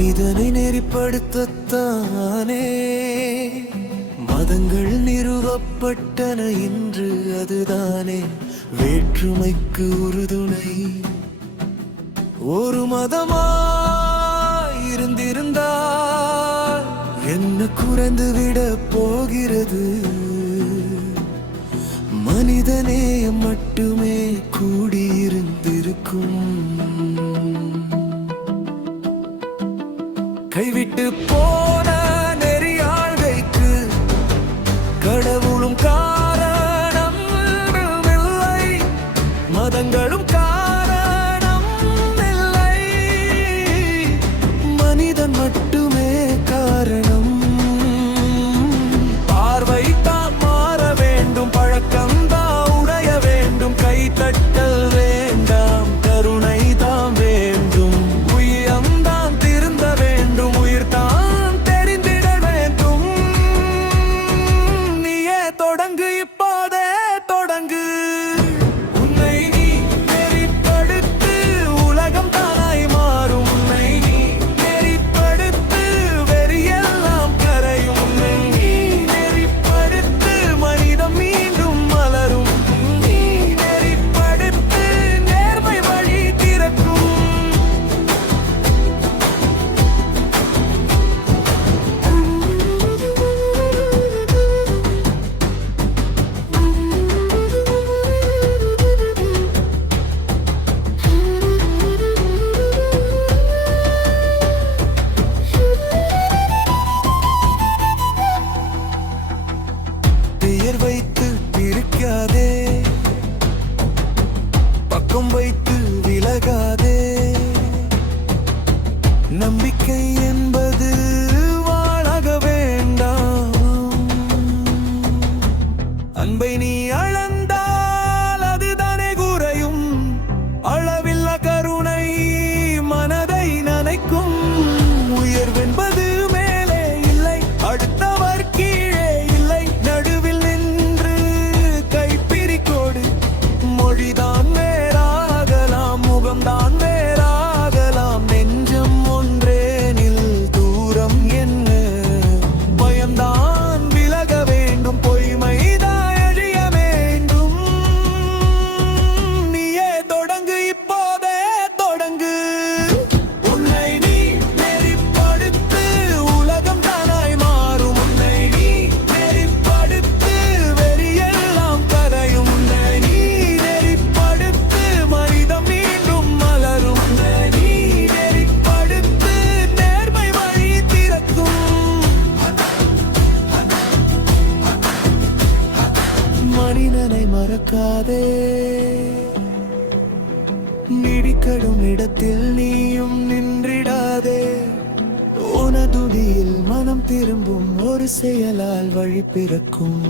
மனிதனை நெறிப்படுத்தத்தானே மதங்கள் நிறுவப்பட்டன இன்று. அதுதானே வேற்றுமைக்கு உறுதுணை. ஒரு மதமாயிருந்திருந்தால் என்ன குறைந்துவிட போகிறது? மனிதநேயம் மட்டுமே கூடியிருந்திருக்கும். கைவிட்டு போன நெறியாழ்கைக்கு கடவுளும் காரணம் இல்லை, மதங்களும் காரணம் இல்லை, மனிதன் மட்டுமே காரணம். பார்வை தான் மாற வேண்டும், பழக்கம்தான் உடைய வேண்டும், கைத்தட்டல் வேண்டாம், கருணை தான் வேண்டும், உயர்ந்தான் திருந்த வேண்டும், உயிர் தான் தெரிந்திட வேண்டும். நீயே தொடங்கு, இப்போதே தொடங்கு. உன்னை நீ நெறிப்படுத்து, உலகம் தானாய் மாறும். உன்னை நீ நெறிப்படுத்து, வெறியெல்லாம் கரையும். உன்னை நீ நெறிப்படுத்து, மனிதம் மீண்டும் மலரும். நீ நெறிப்படுத்து, நேர்மை வழி திறக்கும். பெயர் வைத்து பிரிக்காதே, பக்கம் வைத்து விலகாதே. நம்பிக்கை என்பது வாழாக வேண்டாம். அன்பை நீ அளந்தால் அதுதானே குறையும். அளவில்லா கருணை மனதை நனைக்கும். உயர்வென்பது மேலே இல்லை, அடுத்தவர் கீழே இல்லை, நடுவில் நின்று கைப்பிரிக்கோடு. மொழிதான் வேறாகலாம், முகம்தான் வேறாகலாம், நெஞ்சம் ஒன்றேனில் தூரம் என்ன? பயம்தான் விலக வேண்டும், பொய்மைதான் அழிய வேண்டும். நீயே தொடங்கு, இப்போதே தொடங்கு. உன்னை நீ நெறிப்படுத்து, உலகம் தானாய் மாறும். உன்னை நீ நெறிப்படுத்து, வெறியெல்லாம் கரையும். உன்னை நீ நெறிப்படுத்து, மனிதம் மீண்டும் மலரும். உன்னை நீ நெறிப்படுத்து, நேர்மை வழி திறக்கும். மனிதனை மறக்காதே, நீடிக்கடும் இடத்தில் நீயும் நின்றிடாதே. உனதுடியில் மனம் திரும்பும் ஒரு செயலால் வழி பிறக்கும்.